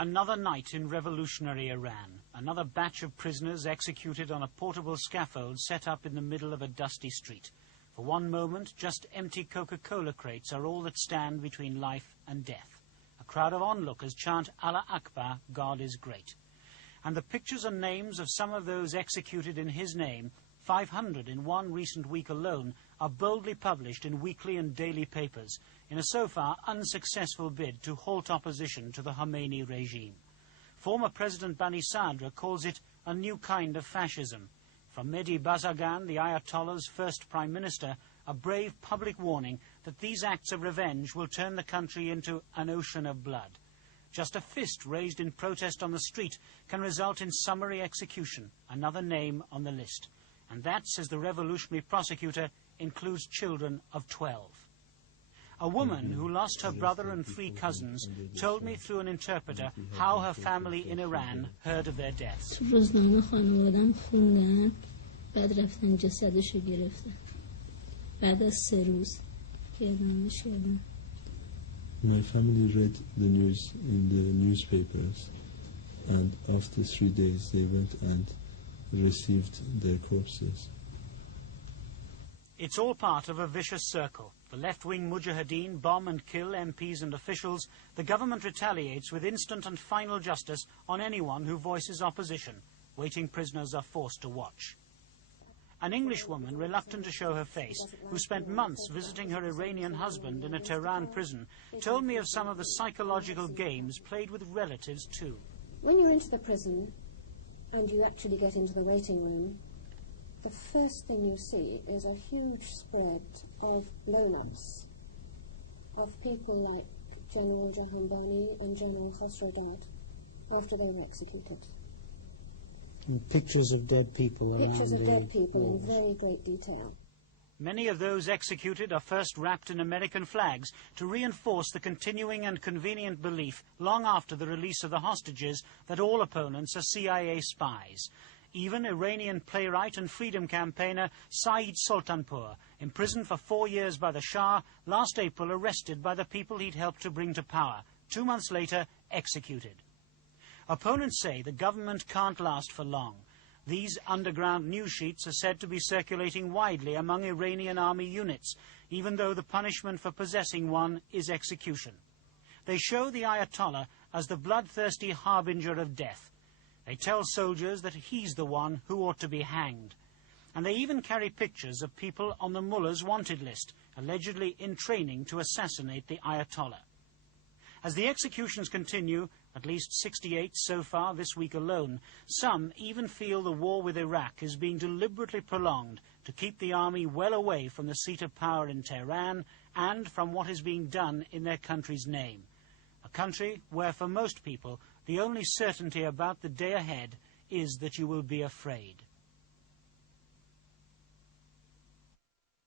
Another night in revolutionary Iran. Another batch of prisoners executed on a portable scaffold set up in the middle of a dusty street. For one moment, just empty Coca-Cola crates are all that stand between life and death. A crowd of onlookers chant Allah Akbar, God is great. And the pictures and names of some of those executed in his name, 500 in one recent week alone, are boldly published in weekly and daily papers in a so far unsuccessful bid to halt opposition to the Khomeini regime. Former President Bani Sadr calls it a new kind of fascism. From Mehdi Bazargan, the Ayatollah's first Prime Minister, a brave public warning that these acts of revenge will turn the country into an ocean of blood. Just a fist raised in protest on the street can result in summary execution, another name on the list. And that, says the revolutionary prosecutor, includes children of 12. A woman who lost her brother and 3 cousins told me through an interpreter how her family in Iran heard of their deaths. My family read the news in the newspapers, and after 3 days they went and received their corpses. It's all part of a vicious circle. The left-wing mujahideen bomb and kill MPs and officials. The government retaliates with instant and final justice on anyone who voices opposition. Waiting prisoners are forced to watch. An Englishwoman, reluctant to show her face, who spent months visiting her Iranian husband in a Tehran prison, told me of some of the psychological games played with relatives too. When you're into the prison and you actually get into the waiting room, the first thing you see is a huge spread of blow-ups of people like General Jahanbani and General Khosrodad after they were executed. And pictures of dead people around. Pictures of dead people in very great detail. Many of those executed are first wrapped in American flags to reinforce the continuing and convenient belief, long after the release of the hostages, that all opponents are CIA spies. Even Iranian playwright and freedom campaigner Saeed Soltanpour, imprisoned for 4 years by the Shah, last April arrested by the people he'd helped to bring to power. 2 months later, executed. Opponents say the government can't last for long. These underground news sheets are said to be circulating widely among Iranian army units, even though the punishment for possessing one is execution. They show the Ayatollah as the bloodthirsty harbinger of death. They tell soldiers that he's the one who ought to be hanged. And they even carry pictures of people on the mullah's wanted list, allegedly in training to assassinate the Ayatollah. As the executions continue, at least 68 so far this week alone, some even feel the war with Iraq is being deliberately prolonged to keep the army well away from the seat of power in Tehran and from what is being done in their country's name. A country where, for most people, the only certainty about the day ahead is that you will be afraid.